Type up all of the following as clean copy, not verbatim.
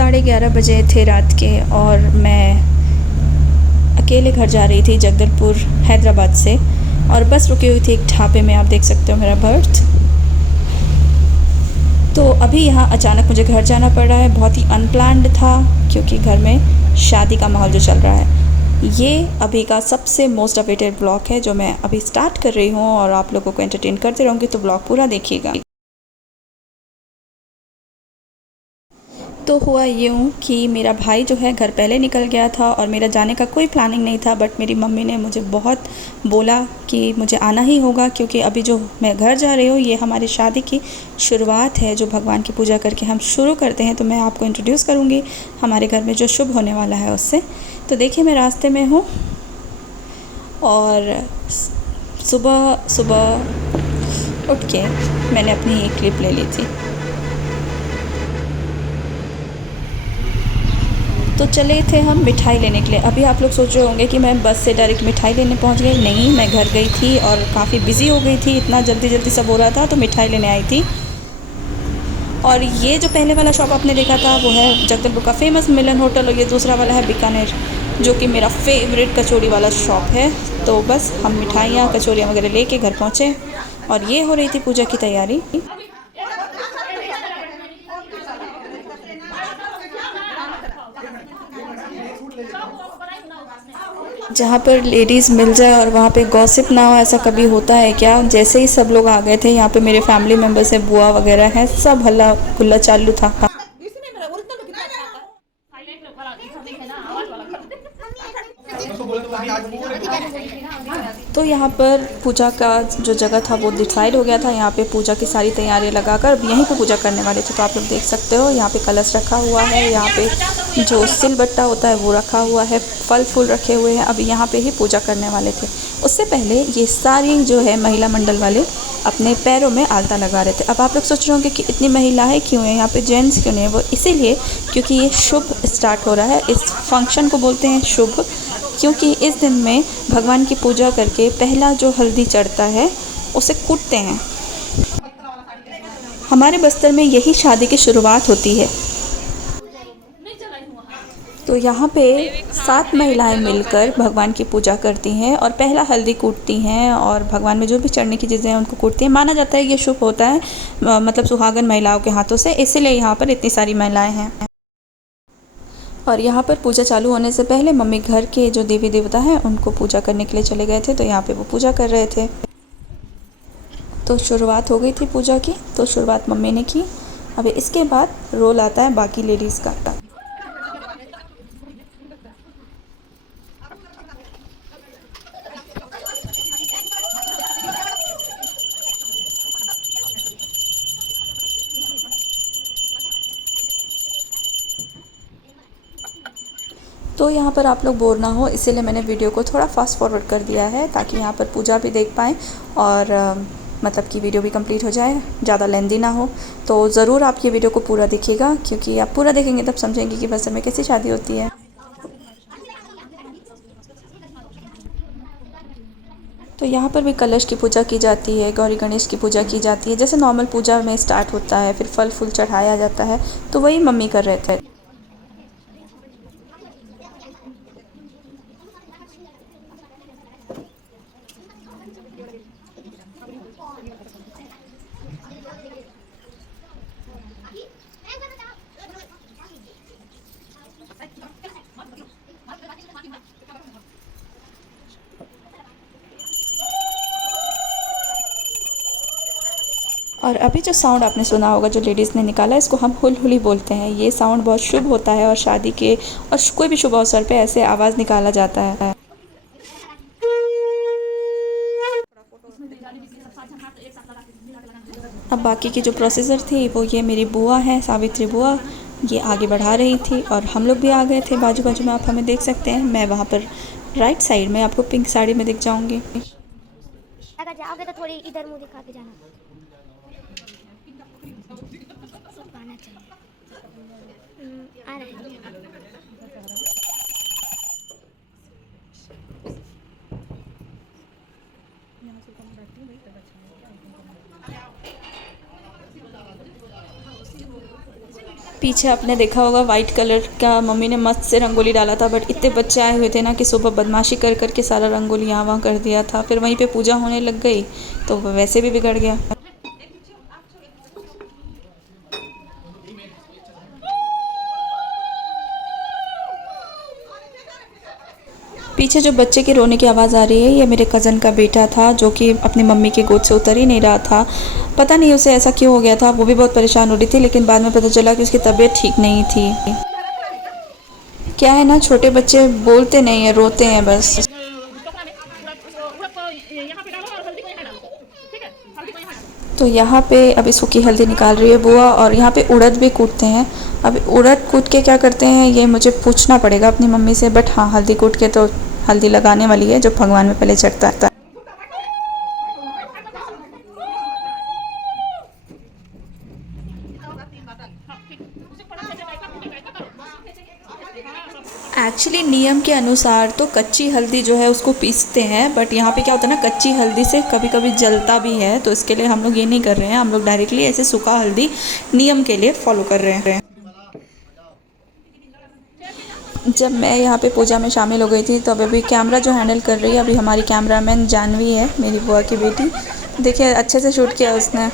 11:30 बजे थे रात के और मैं अकेले घर जा रही थी जगदलपुर हैदराबाद से। और बस रुकी हुई थी एक ढाबे में, आप देख सकते हो मेरा बर्थ। तो अभी यहाँ अचानक मुझे घर जाना पड़ रहा है, बहुत ही अनप्लान्ड था क्योंकि घर में शादी का माहौल जो चल रहा है। ये अभी का सबसे मोस्ट अवेटेड ब्लॉग है जो मैं अभी स्टार्ट कर रही हूँ और आप लोगों को एंटरटेन करते रहूँगी, तो ब्लॉग पूरा देखिएगा। तो हुआ यूँ कि मेरा भाई जो है घर पहले निकल गया था और मेरा जाने का कोई प्लानिंग नहीं था, बट मेरी मम्मी ने मुझे बहुत बोला कि मुझे आना ही होगा क्योंकि अभी जो मैं घर जा रही हूँ ये हमारी शादी की शुरुआत है जो भगवान की पूजा करके हम शुरू करते हैं। तो मैं आपको इंट्रोड्यूस करूँगी हमारे घर में जो शुभ होने वाला है उससे। तो देखिए मैं रास्ते में हूँ और सुबह सुबह उठ के मैंने अपनी एक क्लिप ले ली थी। तो चले थे हम मिठाई लेने के लिए। अभी आप लोग सोच रहे होंगे कि मैं बस से डायरेक्ट मिठाई लेने पहुंच गई। नहीं, मैं घर गई थी और काफ़ी बिज़ी हो गई थी, इतना जल्दी सब हो रहा था तो मिठाई लेने आई थी। और ये जो पहले वाला शॉप आपने देखा था वो है जगदलपुर का फेमस मिलन होटल और ये दूसरा वाला है बीकानेर जो कि मेरा फेवरेट कचौड़ी वाला शॉप है। तो बस हम मिठाइयाँ कचौड़ियाँ वगैरह लेके घर पहुँचे और ये हो रही थी पूजा की तैयारी। जहाँ पर लेडीज़ मिल जाए और वहाँ पे गॉसिप ना हो, ऐसा कभी होता है क्या। जैसे ही सब लोग आ गए थे यहाँ पे, मेरे फैमिली मेम्बर्स है, बुआ वगैरह हैं, सब हल्ला गुल्ला चालू था। तो यहाँ पर पूजा का जो जगह था वो डिसाइड हो गया था। यहाँ पे पूजा की सारी तैयारियाँ लगाकर अब यहीं पे पूजा करने वाले थे। तो आप लोग देख सकते हो यहाँ पे कलश रखा हुआ है, यहाँ पे जो सिलबट्टा होता है वो रखा हुआ है, फल फूल रखे हुए हैं। अभी यहाँ पे ही पूजा करने वाले थे। उससे पहले ये सारी जो है महिला मंडल वाले अपने पैरों में आलता लगा रहे थे। अब आप लोग सोच रहे होंगे कि इतनी महिलाएं क्यों हैं यहाँ पे, जेंट्स क्यों नहीं है। वो इसीलिए क्योंकि ये शुभ स्टार्ट हो रहा है, इस फंक्शन को बोलते हैं शुभ, क्योंकि इस दिन में भगवान की पूजा करके पहला जो हल्दी चढ़ता है उसे कूटते हैं। हमारे बस्तर में यही शादी की शुरुआत होती है। तो यहाँ पे 7 महिलाएं मिलकर भगवान की पूजा करती हैं और पहला हल्दी कूटती हैं और भगवान में जो भी चढ़ने की चीज़ें हैं उनको कूटती हैं। माना जाता है ये शुभ होता है, मतलब सुहागन महिलाओं के हाथों से, इसीलिए यहाँ पर इतनी सारी महिलाएं हैं। और यहाँ पर पूजा चालू होने से पहले मम्मी घर के जो देवी देवता हैं उनको पूजा करने के लिए चले गए थे, तो यहाँ पे वो पूजा कर रहे थे। तो शुरुआत हो गई थी पूजा की, तो शुरुआत मम्मी ने की। अभी इसके बाद रोल आता है बाकी लेडीज़ का। तो यहाँ पर आप लोग बोर ना हो, इसीलिए मैंने वीडियो को थोड़ा फास्ट फॉरवर्ड कर दिया है ताकि यहाँ पर पूजा भी देख पाएँ और मतलब कि वीडियो भी कंप्लीट हो जाए, ज़्यादा लेंदी ना हो। तो ज़रूर आप ये वीडियो को पूरा देखिएगा क्योंकि आप पूरा देखेंगे तब समझेंगे कि बस्तर में कैसी शादी होती है। तो यहाँ पर भी कलश की पूजा की जाती है, गौरी गणेश की पूजा की जाती है, जैसे नॉर्मल पूजा में स्टार्ट होता है, फिर फल फूल चढ़ाया जाता है, तो वही मम्मी कर रहे थे। और अभी जो साउंड आपने सुना होगा जो लेडीज़ ने निकाला, इसको हम हुलहुली बोलते हैं। ये साउंड बहुत शुभ होता है और शादी के और कोई भी शुभ अवसर पे ऐसे आवाज़ निकाला जाता है। अब बाकी की जो प्रोसीजर थी वो ये मेरी बुआ है, सावित्री बुआ, ये आगे बढ़ा रही थी और हम लोग भी आ गए थे बाजू बाजू में, आप हमें देख सकते हैं। मैं वहाँ पर राइट साइड में आपको पिंक साड़ी में दिख जाऊँगी। अगर जाओगे तो थोड़ी इधर मुंह दिखा के जाना। सब आना चाहिए। आ रहे हैं। पीछे आपने देखा होगा वाइट कलर का मम्मी ने मस्त से रंगोली डाला था, बट इतने बच्चे आए हुए थे ना कि सुबह बदमाशी कर कर के सारा रंगोली यहाँ वहाँ कर दिया था। फिर वहीं पे पूजा होने लग गई तो वैसे भी बिगड़ गया। पीछे जो बच्चे के रोने की आवाज़ आ रही है, ये मेरे कज़न का बेटा था जो कि अपनी मम्मी की गोद से उतर ही नहीं रहा था। पता नहीं उसे ऐसा क्यों हो गया था, वो भी बहुत परेशान हो रही थी, लेकिन बाद में पता चला कि उसकी तबीयत ठीक नहीं थी। क्या है ना, छोटे बच्चे बोलते नहीं है, रोते हैं बस। तो यहाँ पे अभी सूखी हल्दी निकाल रही है बुआ, और यहाँ पे उड़द भी कूटते हैं। अब उड़द कूट के क्या करते हैं ये मुझे पूछना पड़ेगा अपनी मम्मी से, बट हाँ हल्दी कूट के तो हल्दी लगाने वाली है जो भगवान में पहले चढ़ता है। एक्चुअली नियम के अनुसार तो कच्ची हल्दी जो है उसको पीसते हैं, बट यहाँ पे क्या होता है ना, कच्ची हल्दी से कभी कभी जलता भी है, तो इसके लिए हम लोग ये नहीं कर रहे हैं। हम लोग डायरेक्टली ऐसे सूखा हल्दी नियम के लिए फॉलो कर रहे हैं। जब मैं यहाँ पे पूजा में शामिल हो गई थी तो अभी कैमरा जो हैंडल कर रही है अभी हमारी कैमरामैन जानवी है, मेरी बुआ की बेटी। देखिए अच्छे से शूट किया उसने।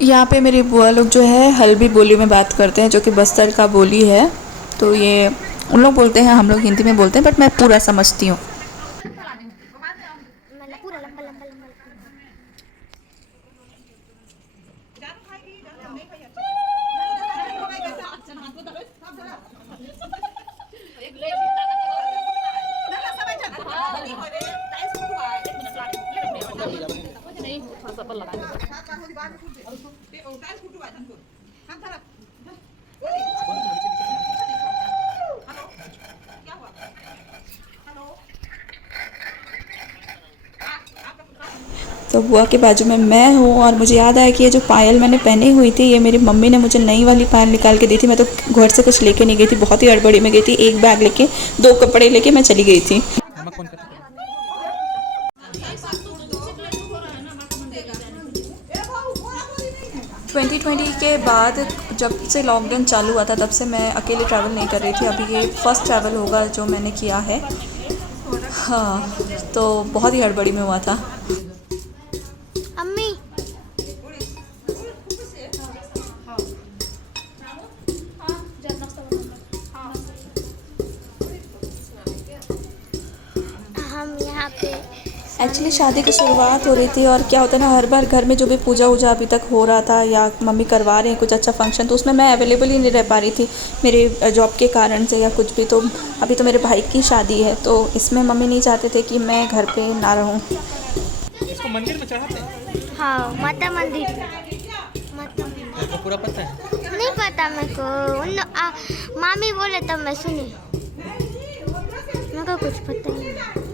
यहाँ पे मेरी बुआ लोग जो है हल्बी बोली में बात करते हैं, जो कि बस्तर का बोली है। तो ये उन लोग बोलते हैं, हम लोग हिंदी में बोलते हैं, बट मैं पूरा समझती हूँ। मतलब पूरा लंबा लंबा लंबा तो बुआ के बाजू में मैं हूँ, और मुझे याद आया कि ये जो पायल मैंने पहनी हुई थी ये मेरी मम्मी ने मुझे नई वाली पायल निकाल के दी थी। मैं तो घर से कुछ लेके नहीं गई थी, बहुत ही हड़बड़ी में गई थी। एक बैग लेके 2 कपड़े लेके मैं चली गई थी। 2020 के बाद जब से लॉकडाउन चालू हुआ था तब से मैं अकेले ट्रैवल नहीं कर रही थी। अभी ये फर्स्ट ट्रैवल होगा जो मैंने किया है। हाँ, तो बहुत ही हड़बड़ी में हुआ था। अम्मी हम यहाँ पे एक्चुअली शादी की शुरुआत हो रही थी, और क्या होता है ना, हर बार घर में जो भी पूजा वूजा अभी तक हो रहा था या मम्मी करवा रहे हैं कुछ अच्छा फंक्शन, तो उसमें मैं अवेलेबल ही नहीं रह पा रही थी मेरे जॉब के कारण से या कुछ भी। तो अभी तो मेरे भाई की शादी है, तो इसमें मम्मी नहीं चाहते थे कि मैं घर पे ना रहूं। इसको मंदिर में चढ़ाते हैं? हाँ माता मंदिर आपको पूरा पता है? नहीं पता मेरे को, मामी बोले तब मैं सुनी, मेरे को कुछ पता ही नहीं।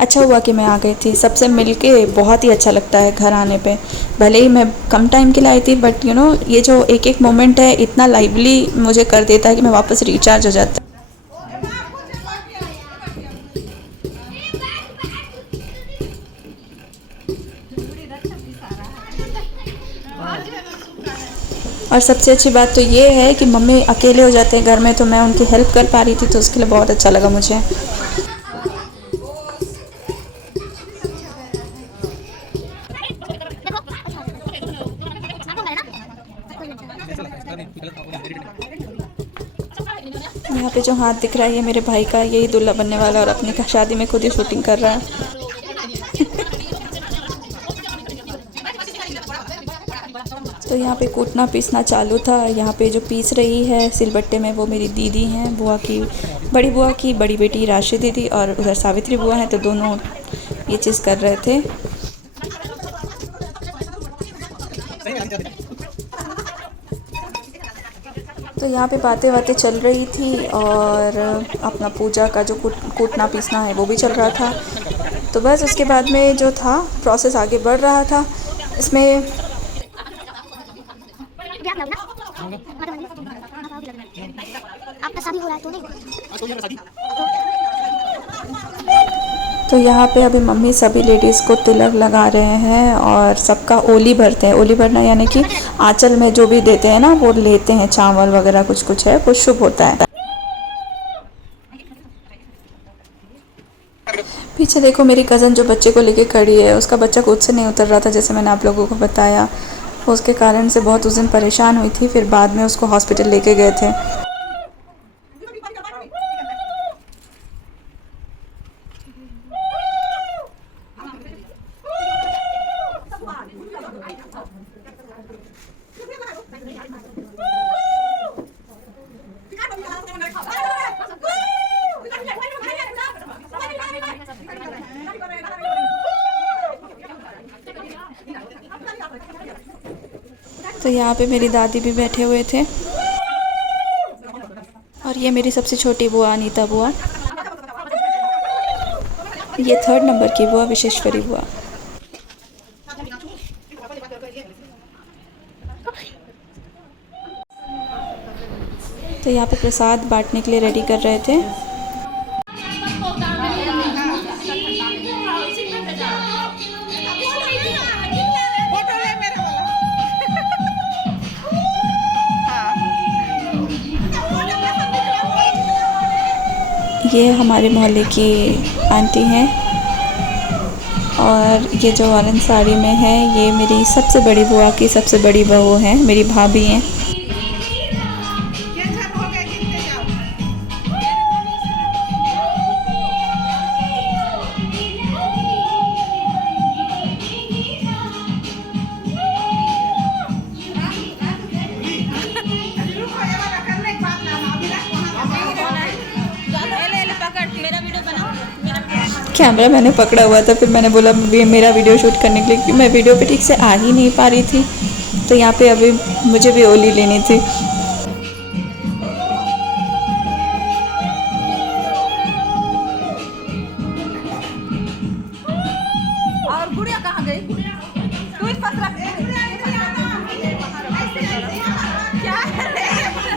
अच्छा हुआ कि मैं आ गई थी, सबसे मिलके बहुत ही अच्छा लगता है घर आने पे। भले ही मैं कम टाइम के लिए आई थी, बट ये जो एक एक मोमेंट है इतना लाइवली मुझे कर देता है कि मैं वापस रिचार्ज हो जाता है। और सबसे अच्छी बात तो ये है कि मम्मी अकेले हो जाते हैं घर में, तो मैं उनकी हेल्प कर पा रही थी, तो उसके लिए बहुत अच्छा लगा मुझे। यहाँ पे जो हाथ दिख रहा है ये मेरे भाई का, यही दूल्हा बनने वाला, और अपनी शादी में खुद ही शूटिंग कर रहा है। तो यहाँ पे कूटना पीसना चालू था। यहाँ पे जो पीस रही है सिलबट्टे में वो मेरी दीदी हैं, बुआ की बड़ी बेटी राशि दीदी, और उधर सावित्री बुआ हैं, तो दोनों ये चीज़ कर रहे थे। तो यहाँ पे बातें चल रही थी और अपना पूजा का जो कूटना पीसना है वो भी चल रहा था। तो बस उसके बाद में जो था प्रोसेस आगे बढ़ रहा था इसमें। आपका शादी हो रहा है तो नहीं? तो यहाँ पे अभी मम्मी सभी लेडीज़ को तिलक लगा रहे हैं और सबका ओली भरते हैं। ओली भरना यानी कि आंचल में जो भी देते हैं ना वो लेते हैं, चावल वगैरह कुछ कुछ है, वो शुभ होता है। पीछे देखो मेरी कज़न जो बच्चे को लेके खड़ी है, उसका बच्चा खुद से नहीं उतर रहा था जैसे मैंने आप लोगों को बताया। उसके कारण से बहुत उस दिन परेशान हुई थी, फिर बाद में उसको हॉस्पिटल लेके गए थे। तो यहाँ पे मेरी दादी भी बैठे हुए थे और ये मेरी सबसे छोटी बुआ अनीता बुआ, ये 3rd नंबर की बुआ विशेश्वरी बुआ। तो यहाँ पे प्रसाद बांटने के लिए रेडी कर रहे थे। ये हमारे मोहल्ले की आंटी हैं और ये जो ऑरेंज साड़ी में है ये मेरी सबसे बड़ी बुआ की सबसे बड़ी बहू हैं, मेरी भाभी हैं। कैमरा मैंने पकड़ा हुआ था, फिर मैंने बोला मेरा वीडियो शूट करने के लिए, क्योंकि मैं वीडियो पे ठीक से आ ही नहीं पा रही थी। तो यहाँ पे अभी मुझे भी ओली लेनी थी। और गुड़िया कहाँ गई? तू इस पास रख।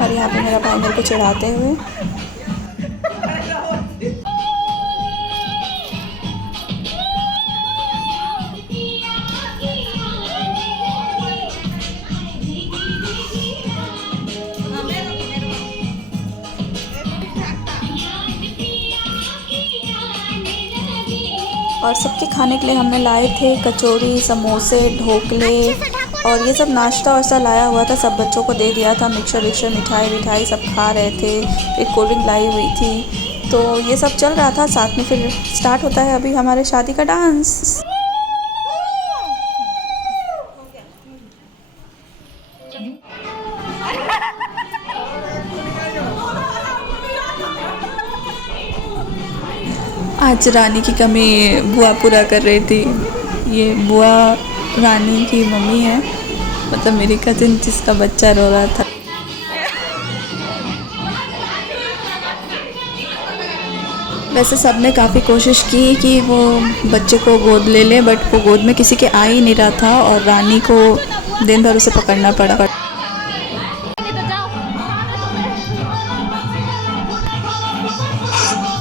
और यहाँ पे मेरा भाई मेरे को चढ़ाते हुए। और सबके खाने के लिए हमने लाए थे कचौड़ी, समोसे, ढोकले और ये सब नाश्ता वाश्ता लाया हुआ था, सब बच्चों को दे दिया था। मिक्सर विक्सर मिठाई सब खा रहे थे। एक कोल्ड ड्रिंक लाई हुई थी, तो ये सब चल रहा था। साथ में फिर स्टार्ट होता है अभी हमारे शादी का डांस। आज रानी की कमी बुआ पूरा कर रही थी। ये बुआ रानी की मम्मी है, मतलब मेरी कजिन जिसका बच्चा रो रहा था। वैसे सब ने काफ़ी कोशिश की कि वो बच्चे को गोद ले ले, बट वो गोद में किसी के आ ही नहीं रहा था और रानी को दिन भर उसे पकड़ना पड़ा।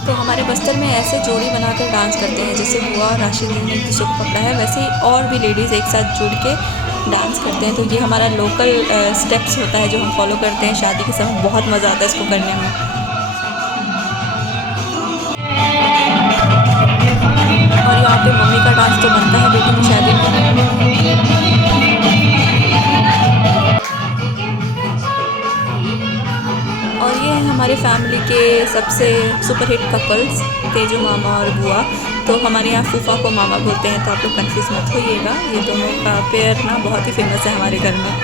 तो हमारे बस्तर में ऐसे जोड़ी बनाकर डांस करते हैं, जैसे बुआ और राशिद ने एक दूसरे को पकड़ा है, वैसे ही और भी लेडीज़ एक साथ जुड़ के डांस करते हैं। तो ये हमारा लोकल स्टेप्स होता है जो हम फॉलो करते हैं शादी के समय। बहुत मज़ा आता है इसको करने में। और यहाँ पे मम्मी का डांस तो बनता है बेटी की शादी में। और ये है हमारे फैमिली के सबसे सुपरहिट कपल्स, तेजू मामा और बुआ। तो हमारे यहाँ फूफा को मामा बोलते हैं, तो आप लोग कंफ्यूज मत होइएगा। ये दोनों का पेयर ना बहुत ही फेमस है हमारे घर में।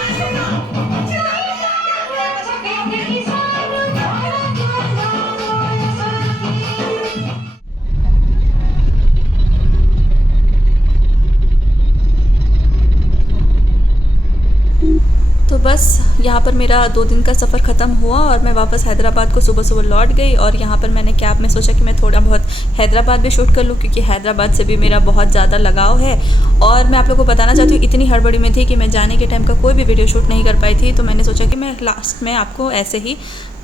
बस यहाँ पर मेरा 2 दिन का सफ़र ख़त्म हुआ और मैं वापस हैदराबाद को सुबह सुबह लौट गई। और यहाँ पर मैंने कैब में सोचा कि मैं थोड़ा बहुत हैदराबाद भी शूट कर लूँ, क्योंकि हैदराबाद से भी मेरा बहुत ज़्यादा लगाव है। और मैं आप लोगों को बताना चाहती हूँ, इतनी हड़बड़ी में थी कि मैं जाने के टाइम का कोई भी वीडियो शूट नहीं कर पाई थी, तो मैंने सोचा कि मैं लास्ट में आपको ऐसे ही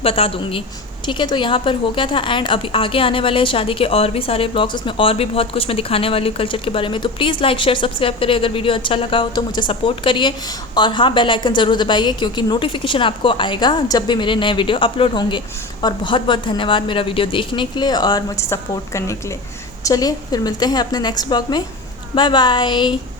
बता दूँगी। ठीक है, तो यहाँ पर हो गया था। एंड अभी आगे आने वाले शादी के और भी सारे ब्लॉग्स, उसमें और भी बहुत कुछ मैं दिखाने वाली हूँ कल्चर के बारे में। तो प्लीज़ लाइक शेयर सब्सक्राइब करिए, अगर वीडियो अच्छा लगा हो तो मुझे सपोर्ट करिए। और हाँ, बेल आइकन ज़रूर दबाइए, क्योंकि नोटिफिकेशन आपको आएगा जब भी मेरे नए वीडियो अपलोड होंगे। और बहुत बहुत धन्यवाद मेरा वीडियो देखने के लिए और मुझे सपोर्ट करने के लिए। चलिए फिर मिलते हैं अपने नेक्स्ट ब्लॉग में। Bye bye.